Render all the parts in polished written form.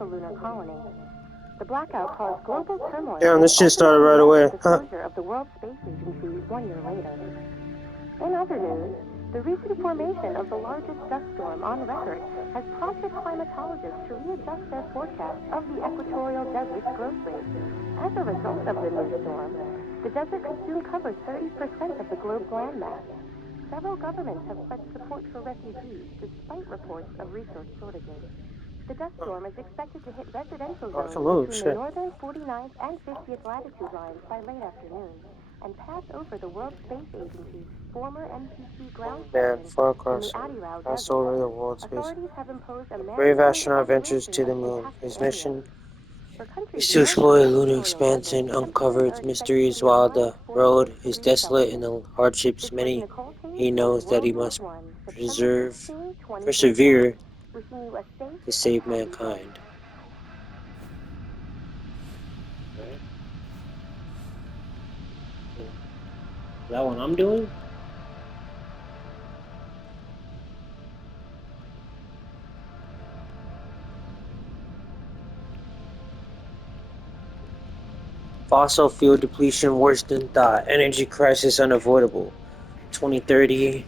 the lunar colony. The blackout caused global turmoil. Damn, this shit started right away. The closure of the World Space Agency 1 year later. In other news, the recent formation of the largest dust storm on record has prompted climatologists to readjust their forecast of the equatorial desert's growth rate. As a result of the new storm, the desert could soon cover 30% of the globe's landmass. Several governments have pledged support for refugees despite reports of resource shortages. The dust storm is expected to hit residential zones between the northern 49th and 50th latitude lines by late afternoon and pass over the World Space Agency's former NPC ground station in the Adirau Pass Desert. over the World Space. Authorities have imposed a Brave mandatory astronaut ventures to the moon. His mission is to explore the lunar expanse and uncover its mysteries. While the road is desolate and the hardships many, he knows that he must persevere to save mankind. Right? Is that what I'm doing? Fossil fuel depletion worse than thought. Energy crisis unavoidable. 2030,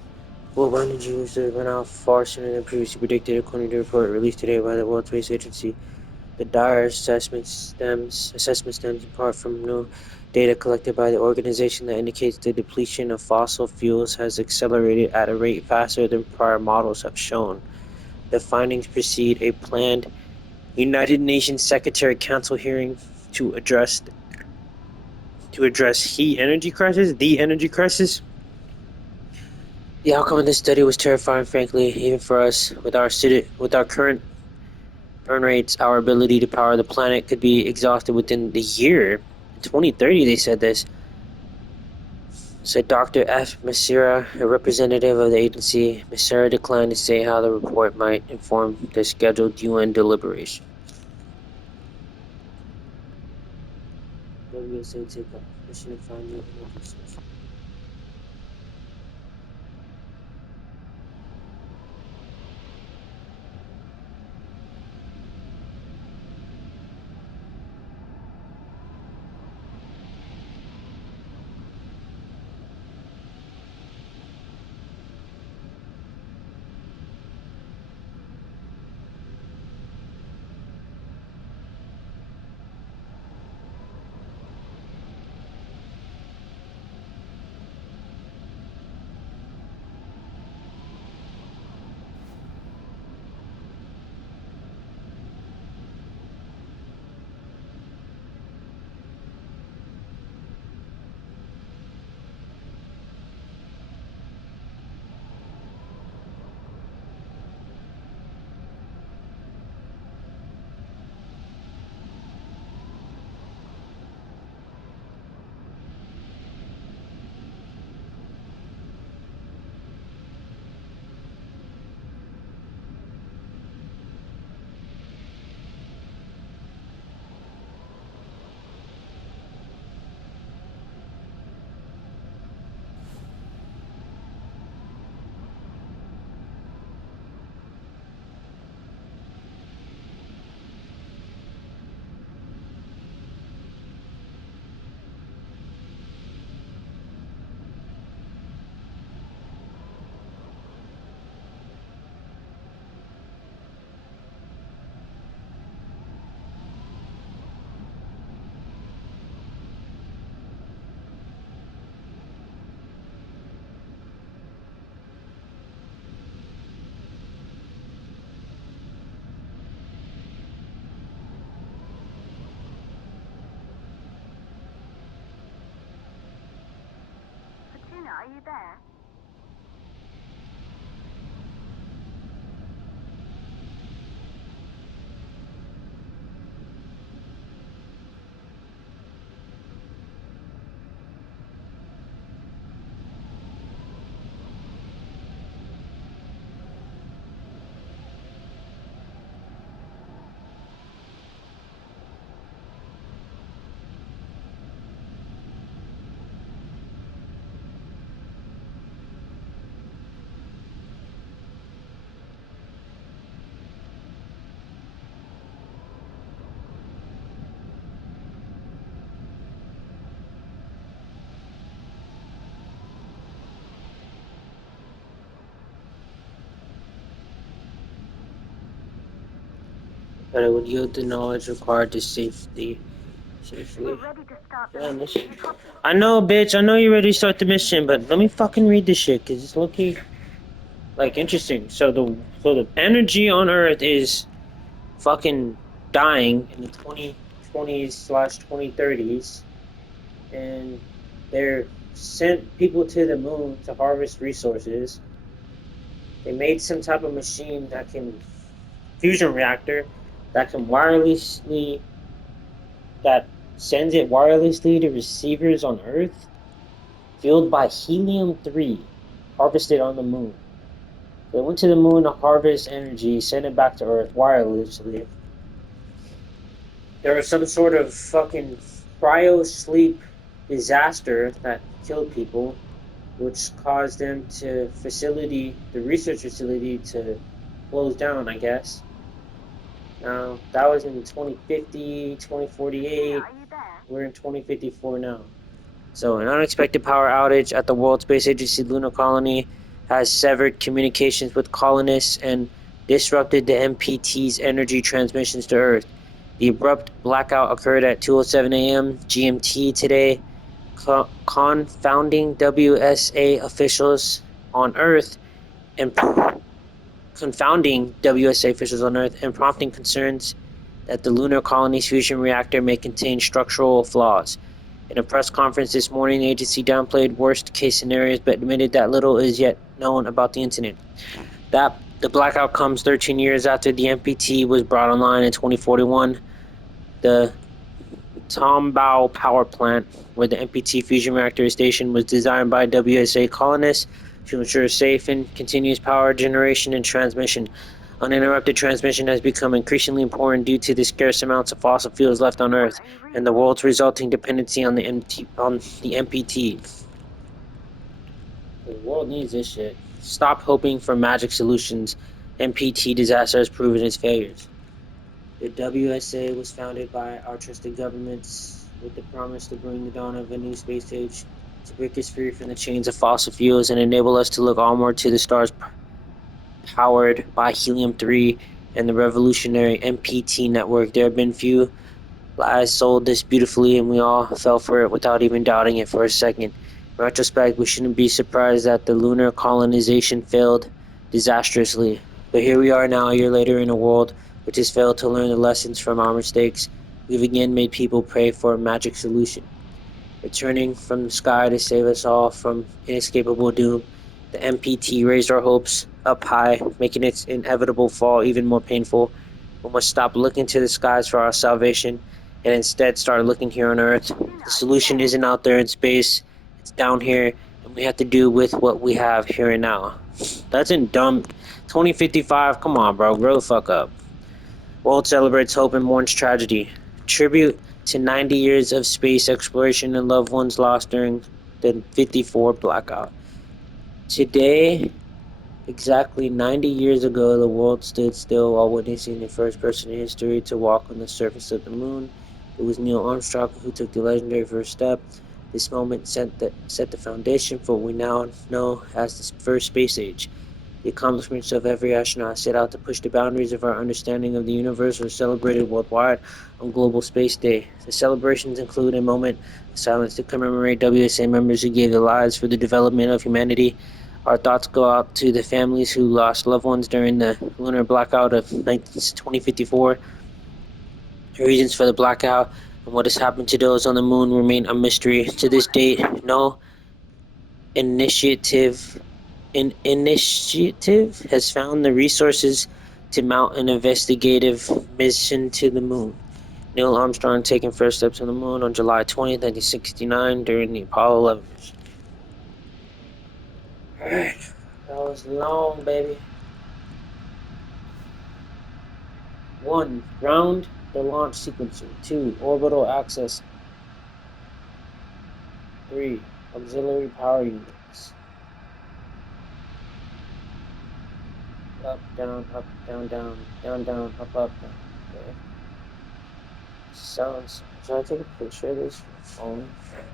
global energy use will run out far sooner than previously predicted, according to a report released today by the World Space Agency. The dire assessment stems in part from new data collected by the organization that indicates the depletion of fossil fuels has accelerated at a rate faster than prior models have shown. The findings precede a planned United Nations Secretary Council hearing to address the energy crisis. The outcome of this study was terrifying, frankly, even for us. With our current burn rates, our ability to power the planet could be exhausted within the year. In 2030, they said this. Said Dr. F. Masira, a representative of the agency. Masira declined to say how the report might inform the scheduled UN deliberation. WSA take up mission to find new energy sources. Are you there? but it would yield the knowledge required to safely. We're ready to start the Yeah, mission. mission. I know, bitch. I know you're ready to start the mission, but let me fucking read this shit, cause it's looking like interesting. So the energy on Earth is fucking dying in the 2020s/2030s, and they're sent people to the moon to harvest resources. They made some type of machine that can fusion reactor that can wirelessly that sends it wirelessly to receivers on Earth, fueled by helium-3 harvested on the moon. So they went to the moon to harvest energy, send it back to Earth wirelessly. There was some sort of fucking cryo sleep disaster that killed people, which caused them to the research facility to close down, I guess. Now, that was in 2050, 2048. Are you there? We're in 2054 now. So, an unexpected power outage at the World Space Agency lunar colony has severed communications with colonists and disrupted the MPT's energy transmissions to Earth. The abrupt blackout occurred at 2:07 a.m. GMT today, confounding WSA officials on Earth and prompting concerns that the lunar colony's fusion reactor may contain structural flaws. In a press conference this morning, the agency downplayed worst-case scenarios but admitted that little is yet known about the incident. The blackout comes 13 years after the MPT was brought online in 2041. The Tombao power plant, where the MPT fusion reactor is stationed, was designed by WSA colonists to ensure safe and continuous power generation and transmission. Uninterrupted transmission has become increasingly important due to the scarce amounts of fossil fuels left on Earth and the world's resulting dependency on the MPT. The world needs this shit. Stop hoping for magic solutions. MPT disaster has proven its failures. The WSA was founded by our trusted governments with the promise to bring the dawn of a new space age, to break us free from the chains of fossil fuels and enable us to look onward to the stars powered by helium-3 and the revolutionary MPT network. There have been few lies sold this beautifully, and we all fell for it without even doubting it for a second. In retrospect, we shouldn't be surprised that the lunar colonization failed disastrously. But here we are now, a year later, in a world which has failed to learn the lessons from our mistakes. We've again made people pray for a magic solution, returning from the sky to save us all from inescapable doom. The MPT raised our hopes up high, making its inevitable fall even more painful. We must stop looking to the skies for our salvation and instead start looking here on Earth. The solution isn't out there in space, it's down here, and we have to do with what we have here and now. That's in dumb 2055. Come on, bro. Grow the fuck up. World celebrates hope and mourns tragedy. Tribute to 90 years of space exploration and loved ones lost during the 54 blackout. Today, exactly 90 years ago, the world stood still while witnessing the first person in history to walk on the surface of the moon. It was Neil Armstrong who took the legendary first step. This moment set the foundation for what we now know as the first space age. The accomplishments of every astronaut set out to push the boundaries of our understanding of the universe were celebrated worldwide on Global Space Day. The celebrations include a moment of silence to commemorate WSA members who gave their lives for the development of humanity. Our thoughts go out to the families who lost loved ones during the lunar blackout of 2054. The reasons for the blackout and what has happened to those on the moon remain a mystery. To this date, no initiative has found the resources to mount an investigative mission to the moon. Neil Armstrong taking first steps on the moon on July 20th, 1969 during the Apollo 11 mission. Alright, that was long, baby. 1. Ground the launch sequencer. 2. Orbital access. 3. Auxiliary power units. Up, down, down, down, up, down. Okay. Sounds. Should I take a picture of this phone?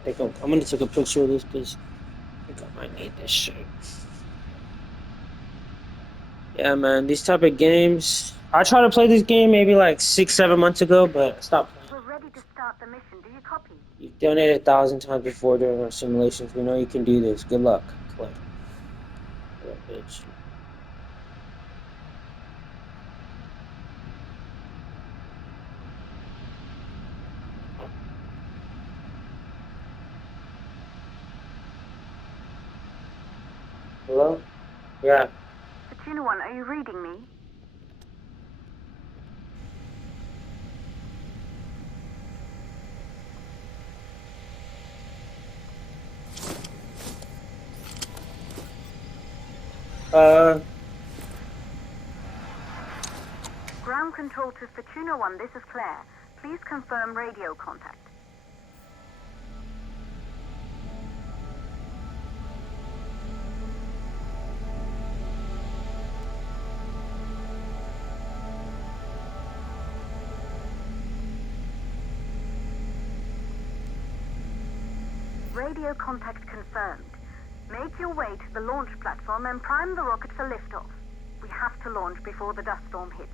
I'm gonna take a picture of this because I think I might need this shit. Yeah, man, these type of games, I tried to play this game maybe like 6, 7 months ago, but I stopped playing. We're ready to start the mission. Do you copy? You've done it 1,000 times before during our simulations. We know you can do this. Good luck, Clay. What a bitch. Hello? Yeah. Fortuna 1, are you reading me? Ground control to Fortuna 1, this is Claire. Please confirm radio contact. Radio contact confirmed. Make your way to the launch platform and prime the rocket for liftoff. We have to launch before the dust storm hits.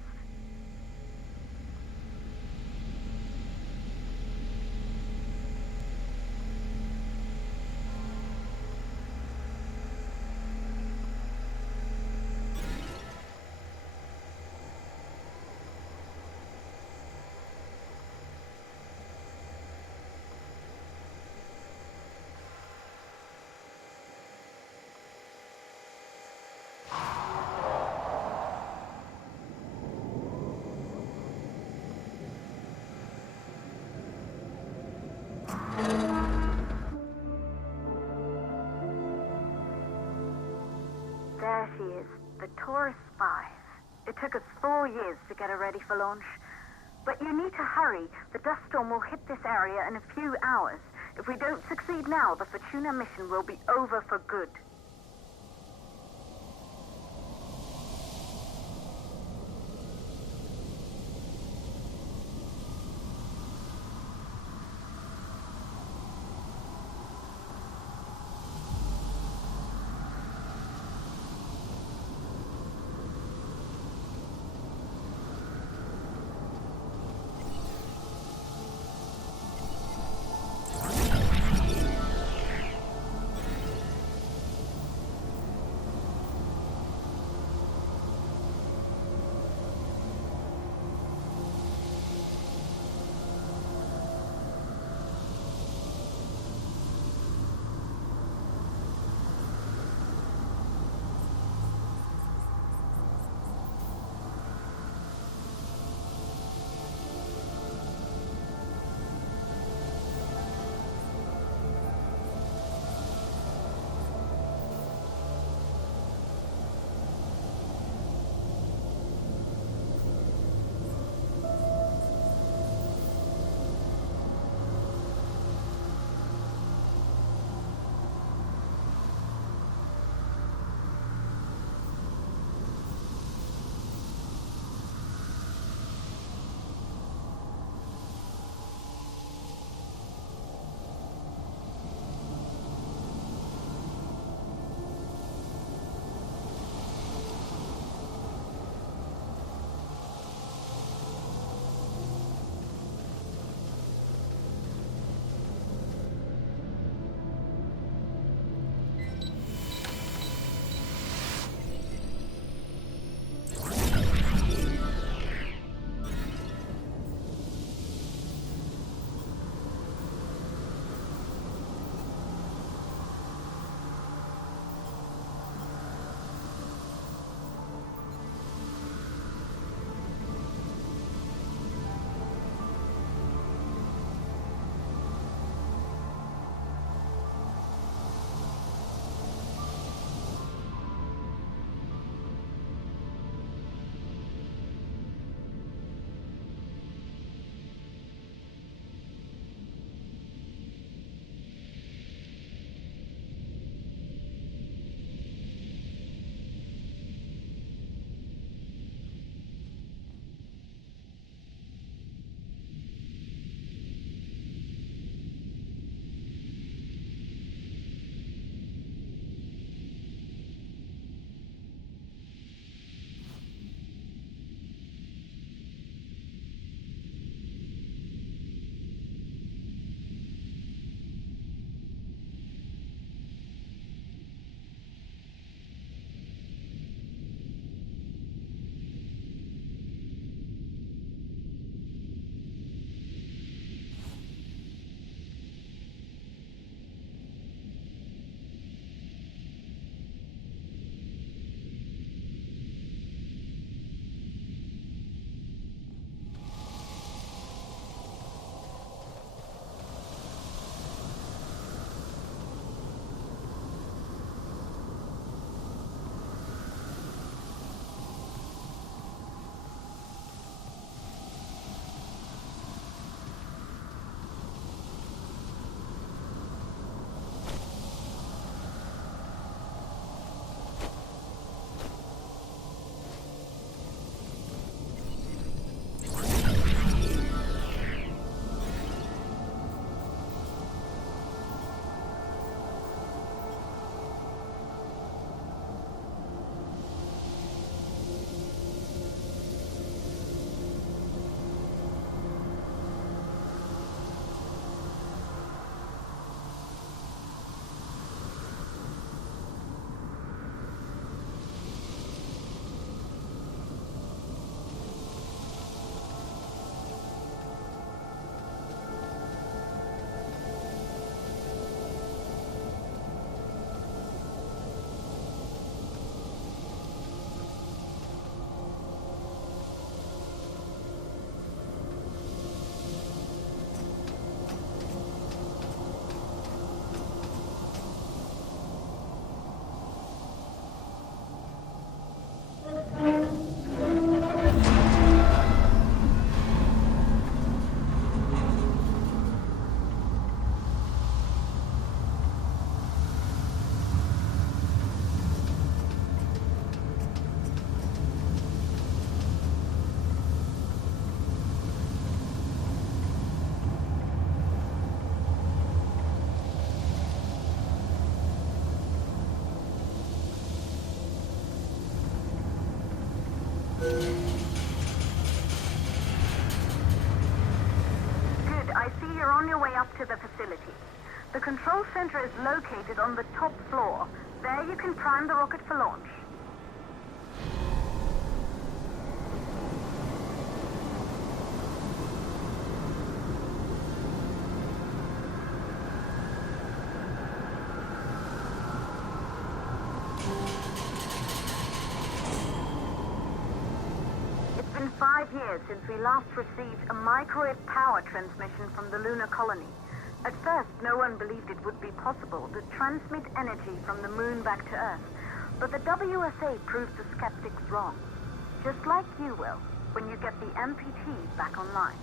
There she is, the Taurus 5. It took us 4 years to get her ready for launch. But you need to hurry. The dust storm will hit this area in a few hours. If we don't succeed now, the Fortuna mission will be over for good. Good. I see you're on your way up to the facility. The control center is located on the top floor. There you can prime the rocket for launch. It's been 5 years since we last received a microwave power transmission from the lunar colony. At first, no one believed it would be possible to transmit energy from the moon back to Earth. But the WSA proved the skeptics wrong. Just like you will, when you get the MPT back online.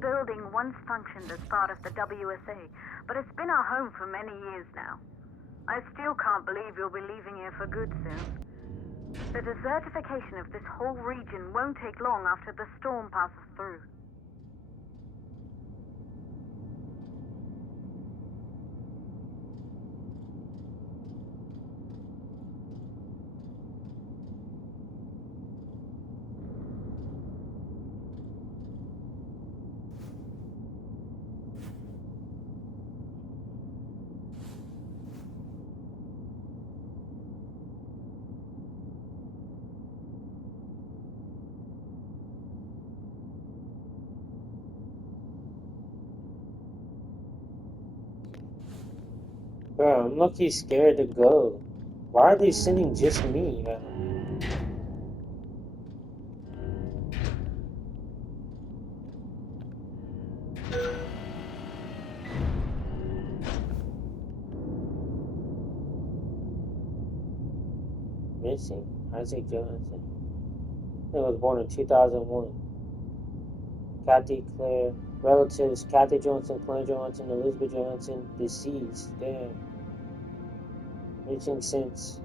Building once functioned as part of the WSA, but it's been our home for many years now. I still can't believe you'll be leaving here for good soon. The desertification of this whole region won't take long after the storm passes through. Bro, I'm lucky scared to go. Why are they sending just me? Missing Isaac Johnson. He was born in 2001. Kathy Claire. Relatives: Kathy Johnson, Claire Johnson, Elizabeth Johnson. Deceased. Damn. Missing since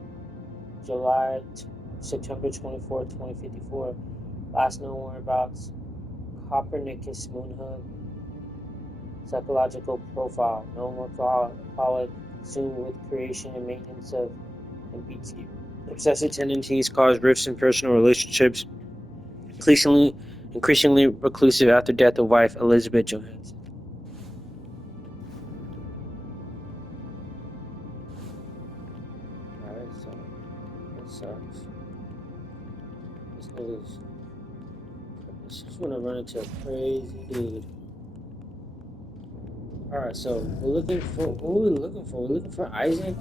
September 24th, 2054. Last known whereabouts: Copernicus moon hub. Psychological profile: known workaholic, consumed with creation and maintenance of MPT. Obsessive tendencies cause rifts in personal relationships. Increasingly reclusive after death of wife Elizabeth Johnson. Alright, so that sucks. This just wanna run into a crazy dude. Alright, so we're looking for who are we looking for? We're looking for Isaac?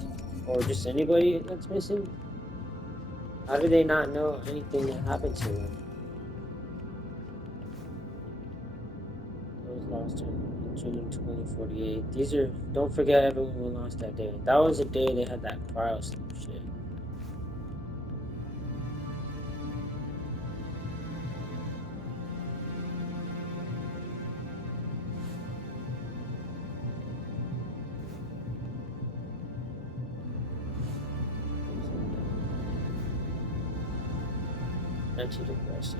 Or just anybody that's missing? How do they not know anything that happened to him? It was lost in June 2048. Don't forget everyone we lost that day. That was the day they had that cryo sleep shit. Antidepressants.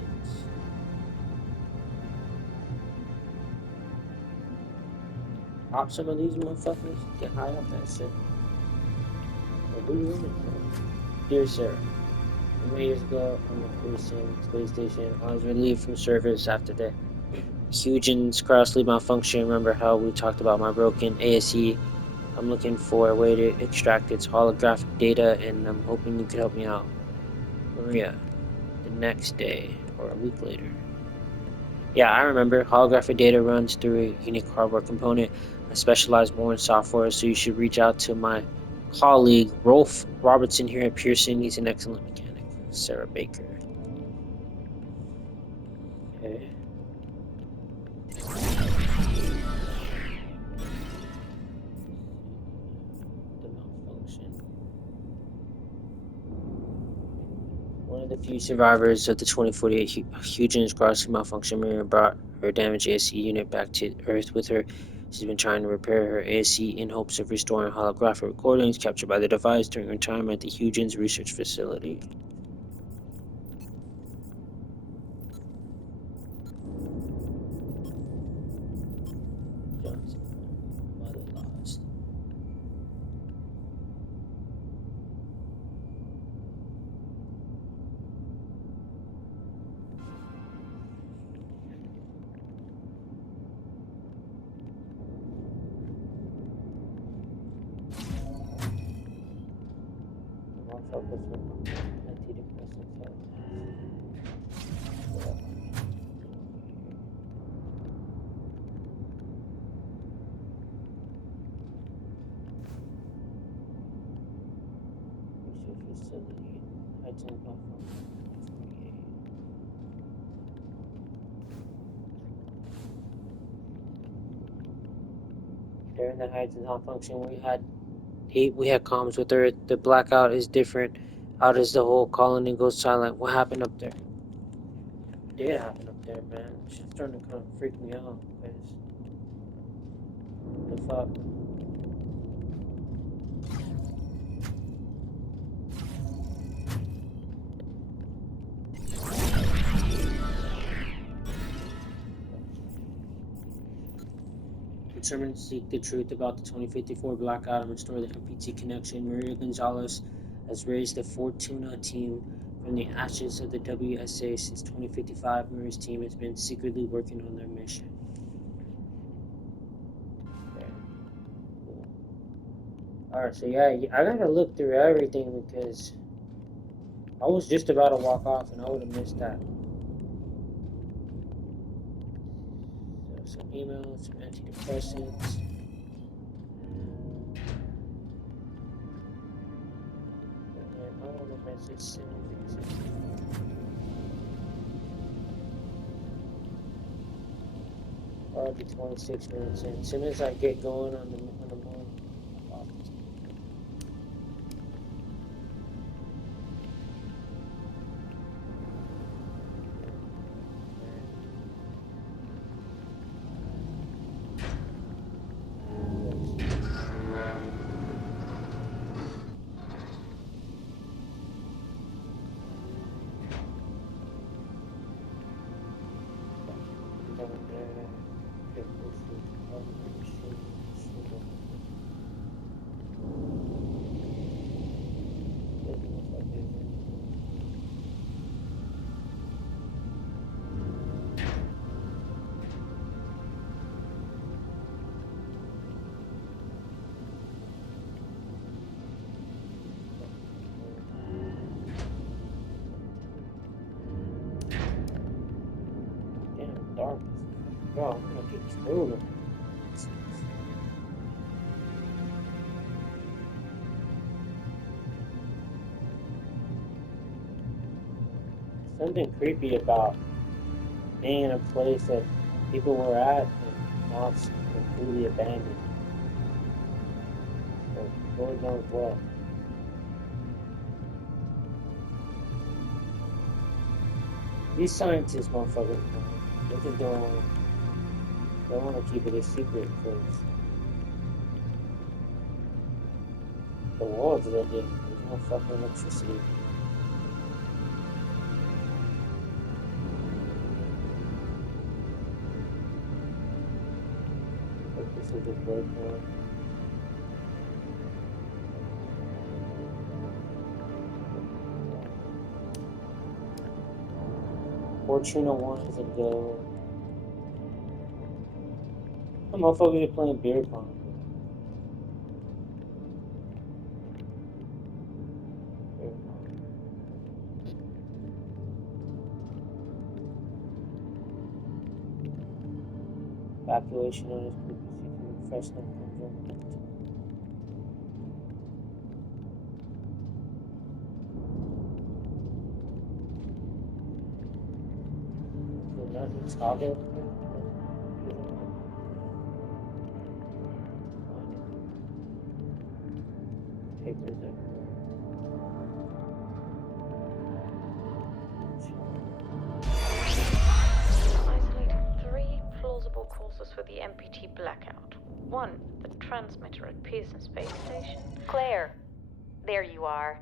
Pop some of these motherfuckers. Get high off that shit. Or do you want it? Dear Sarah, many years ago on the Pearson space station, I was relieved from service after the Huygens cross-lead malfunction. Remember how we talked about my broken ASE? I'm looking for a way to extract its holographic data, and I'm hoping you could help me out. Maria, the next day, or a week later. Yeah, I remember. Holographic data runs through a unique hardware component. I specialize more in software, so you should reach out to my colleague, Rolf Robertson, here at Pearson. He's an excellent mechanic. Sarah Baker. Okay. The malfunction. One of the few survivors of the 2048 Huygens crossing malfunction, Miriam brought her damaged ASC unit back to Earth with her. She's been trying to repair her ASC in hopes of restoring holographic recordings captured by the device during her time at the Huygens research facility. Johnson, mother lost. During the Heights malfunction, we had comms with her. The blackout is different. How does the whole colony go silent? What happened up there? What did happen up there, man? It's starting to kind of freak me out because the fuck. Determined to seek the truth about the 2054 blackout and restore the MPT connection, Maria Gonzalez has raised the Fortuna team from the ashes of the WSA since 2055. Maria's team has been secretly working on their mission. Okay. Cool. Alright, so yeah, I gotta look through everything because I was just about to walk off and I would have missed that. So some emails, some antidepressants. Message sent. Already 26 minutes in. As soon as I get going on the moon, I'm off this. Damn, dark. Bro, I'm gonna get through. Something creepy about being in a place that people were at and now it's completely abandoned. Or Lord knows what. These scientists, motherfuckers, they just don't want to keep it a secret because the world's ending. There's no fucking electricity. to the breakdown. Fortuna wants to go. The motherfuckers are playing beer pong. Evacuation on his frequency to refresh them comes on. So nothing stop it. Papers everywhere. Isolated 3 plausible causes for the MPT blackout. 1, the transmitter at Pearson Space Station. Claire, there you are.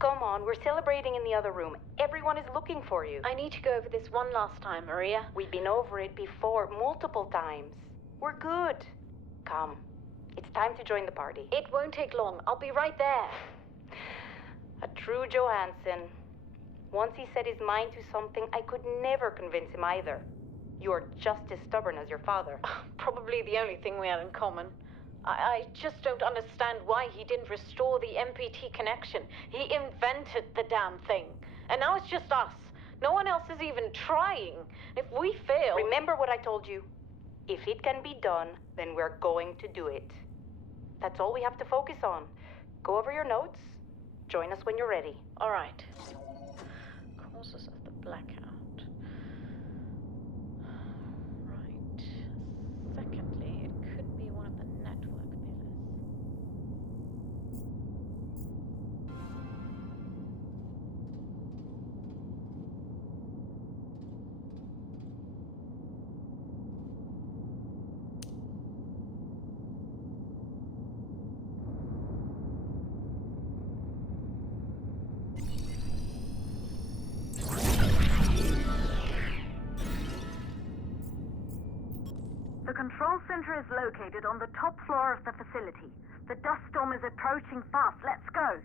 Come on, we're celebrating in the other room. Everyone is looking for you. I need to go over this one last time, Maria. We've been over it before, multiple times. We're good. Come, it's time to join the party. It won't take long. I'll be right there. A true Johansson. Once he set his mind to something, I could never convince him either. You're just as stubborn as your father. Probably the only thing we had in common. I just don't understand why he didn't restore the MPT connection. He invented the damn thing. And now it's just us. No one else is even trying. If we fail... Remember what I told you. If it can be done, then we're going to do it. That's all we have to focus on. Go over your notes. Join us when you're ready. All right. Causes of the blackout. Right. Secondly, it could be one of the network pillars. The control center is located on the top floor of the facility. The dust storm is approaching fast. Let's go.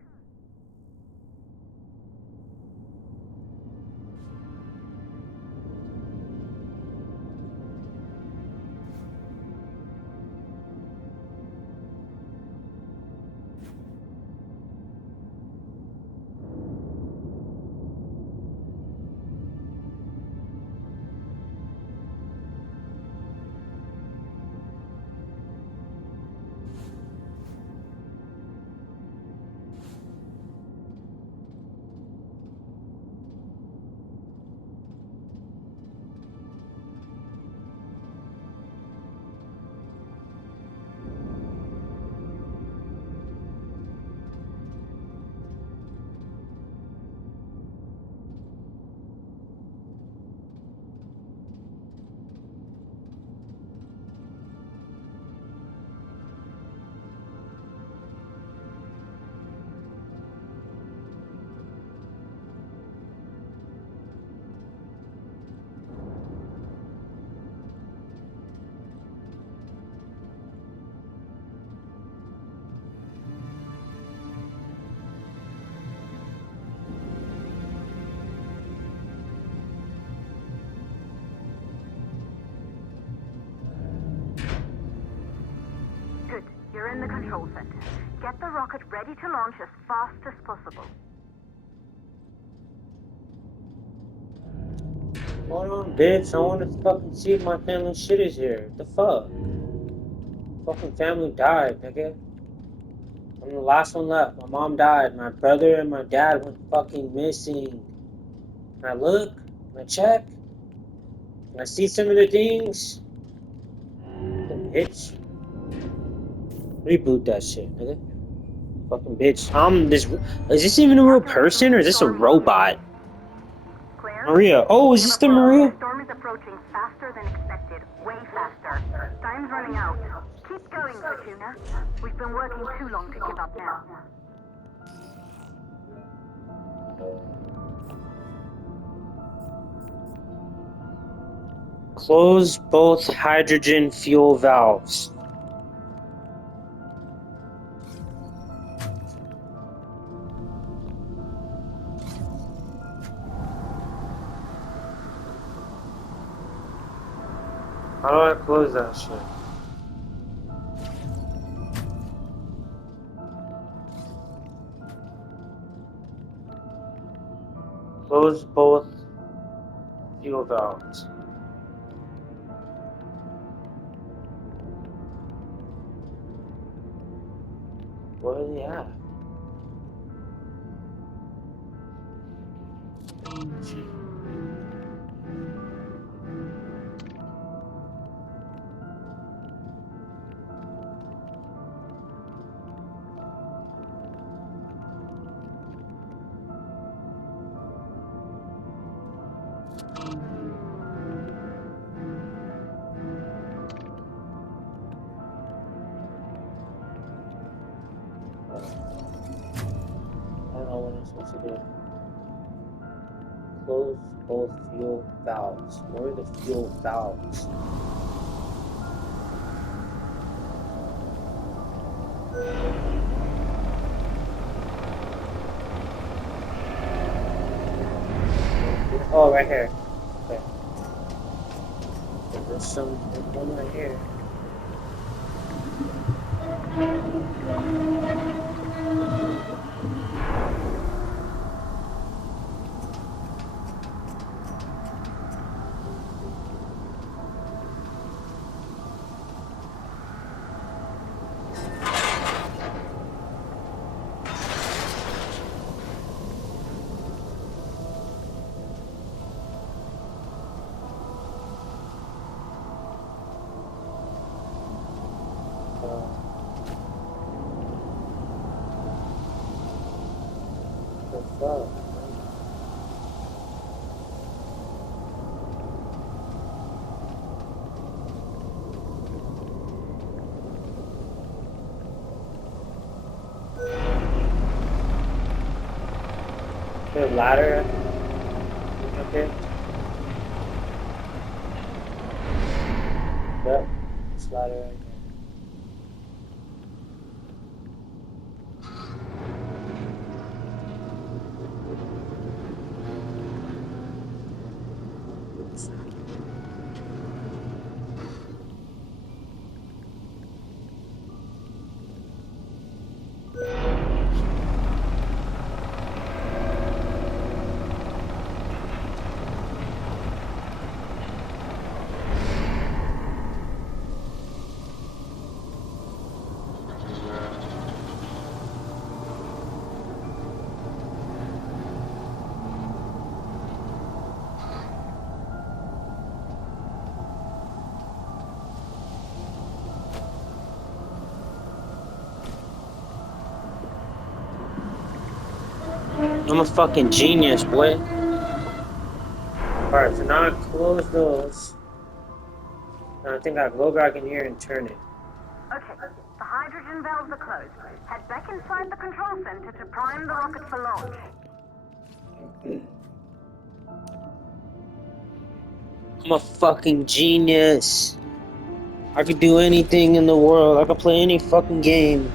Good. You're in the control center. Get the rocket ready to launch as fast as possible. Hold on, bitch. I want to fucking see if my family shit is here. What the fuck? Fucking family died, nigga. I'm the last one left. My mom died. My brother and my dad went fucking missing. And I look, and I check, and I see some of the things. Fucking bitch. Reboot that shit, nigga. Fucking bitch. Is this even a real person or is this a robot? Clear? Maria. Oh, is this the Maria? The storm is approaching faster than expected. Way faster. Time's running out. Keep going, Fortuna. We've been working too long to give up now. Close both hydrogen fuel valves. How do I close that shit? Close both fuel valves. Where are they at? I don't know what I'm supposed to do. Close both fuel valves. Where are the fuel valves? Oh, right here. Okay. There's one right here. The fuck? The ladder up here? Yep. This ladder right here. I'm a fucking genius, boy. Alright, so now I close those. And I think I go back in here and turn it. Okay, the hydrogen valves are closed. Head back inside the control center to prime the rocket for launch. I'm a fucking genius. I could do anything in the world. I could play any fucking game.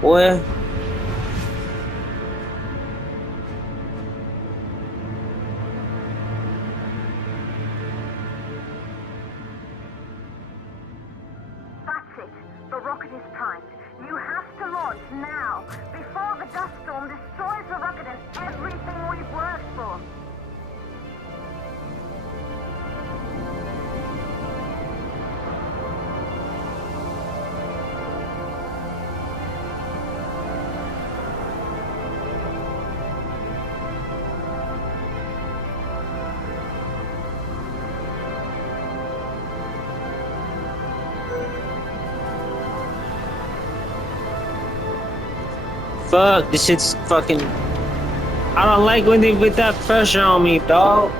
Boy. That's it. The rocket is primed. You have to launch now, before the dust storm destroys the rocket and everything we've worked for. Fuck, this shit's fucking... I don't like when they put that pressure on me, dog.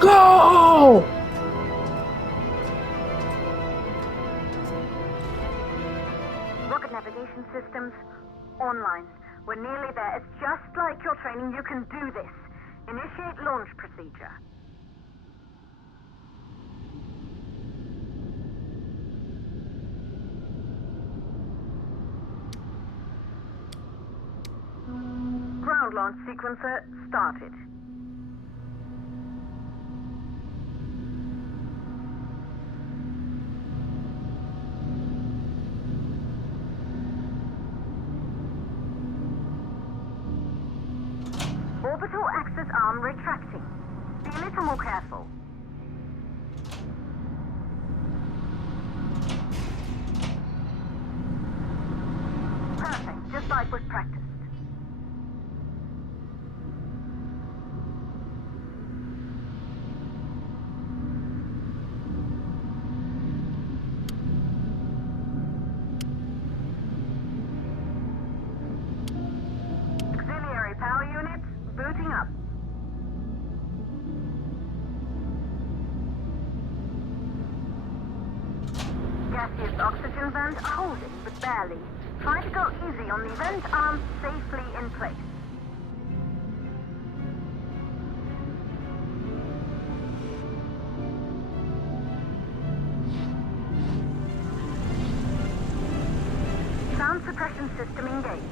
Go! Rocket navigation systems online. We're nearly there. It's just like your training. You can do this. Initiate launch procedure. Ground launch sequencer started. Orbital access arm retracting. Be a little more careful. Perfect, just like was practiced. Auxiliary power units booting up. Gaseous oxygen vent holding, but barely. Try to go easy on the vent arms safely in place. Sound suppression system engaged.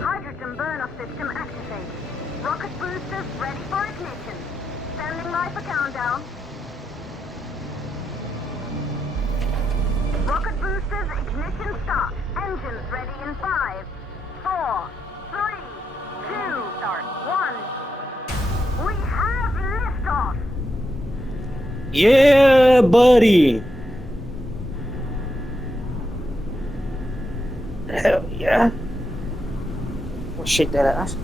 Hydrogen burn-off system activated. Rocket boosters ready for ignition. Standing by for countdown. Rocket boosters ignition start. Engines ready in 5, 4, 3, 2, start, 1. We have liftoff. Yeah, buddy. Hell yeah. I'll shake that ass.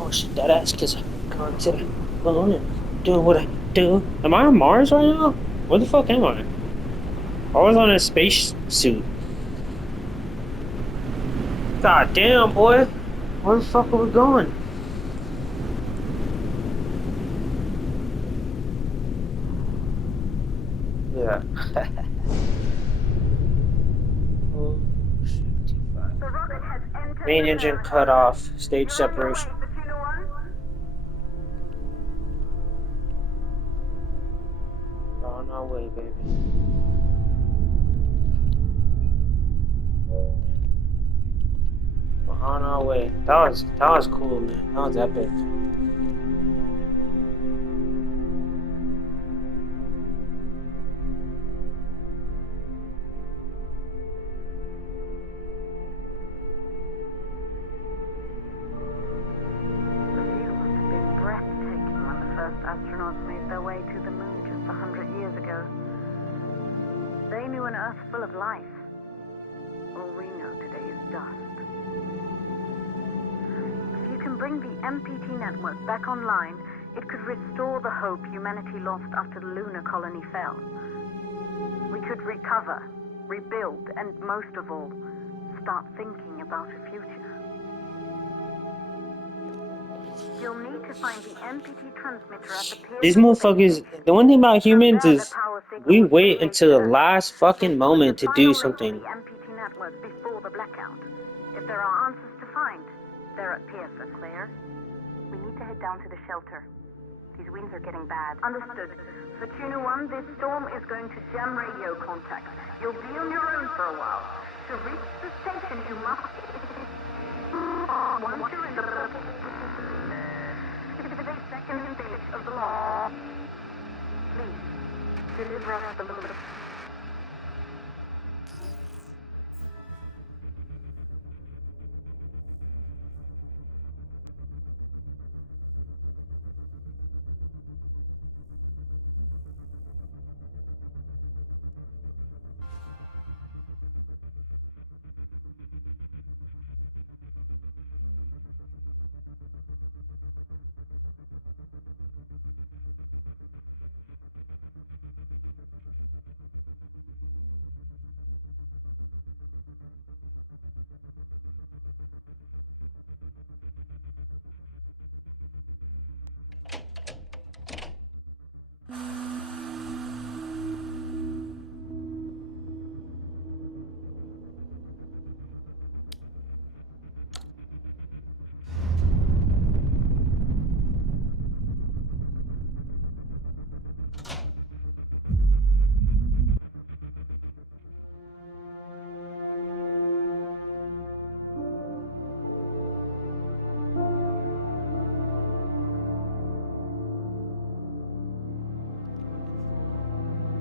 I'll shake that ass because I'm going to the moon and doing what I do. Am I on Mars right now? Where the fuck am I? I was on a space suit. God damn, boy. Where the fuck are we going? Yeah. Oh, 55. The rocket has entered Main the engine barricade. cut off. Stage You're on your way, separation. Fortuna 1. We're on our way, baby. We're on our way. That was cool, man. That was epic. The view must have been breathtaking when the first astronauts made their way to the moon just 100 years ago. They knew an Earth full of life. All we know today is dust. If you can bring the MPT network back online, it could restore the hope humanity lost after the lunar colony fell. We could recover, rebuild, and most of all, start thinking about a future. You'll need to find the MPT transmitter at the Pearson These Space motherfuckers, Station. the one thing about From humans there, the is power signal we would wait relay until the to Earth. last fucking This moment was to the do final link to something. the MPT network before the blackout. If there are answers to find, they're at Pearson, Claire. We need to head down to the shelter. These winds are getting bad. Understood. Fortuna 1, this storm is going to jam radio contacts. You'll be on your own for a while. To reach the station, you must... Once you're in the... 52nd stage of the launch. Please, deliver us the moon.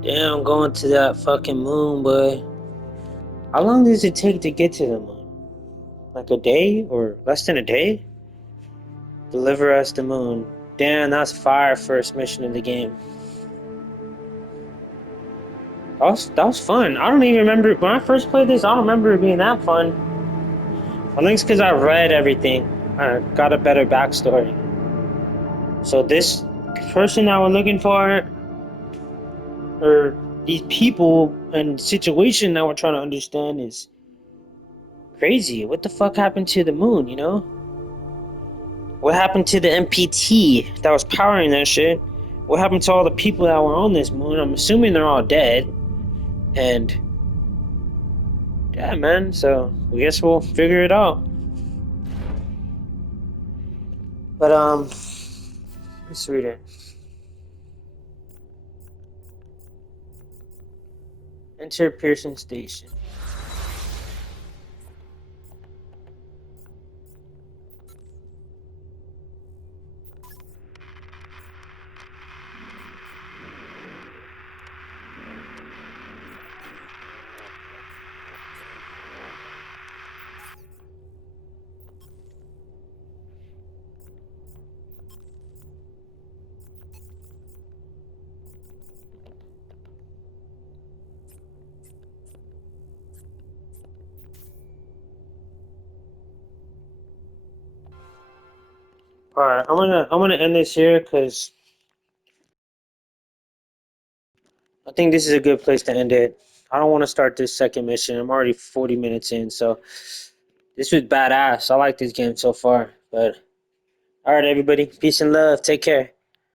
Yeah, I'm going to that fucking moon, boy. How long does it take to get to the moon? Like a day or less than a day? Deliver us the moon. Damn, that's fire first mission of the game. That was fun. I don't even remember when I first played this. I don't remember it being that fun. I think it's because I read everything. I got a better backstory. So this person that we're looking for, or these people and situation that we're trying to understand, is crazy. What the fuck happened to the moon? You know, what happened to the MPT that was powering that shit? What happened to all the people that were on this moon? I'm assuming they're all dead. And yeah, man. So I guess we'll figure it out. But let's read it. Enter Pearson Station. All right, I'm gonna end this here because I think this is a good place to end it. I don't want to start this second mission. I'm already 40 minutes in, so this was badass. I like this game so far. But all right, everybody, peace and love. Take care.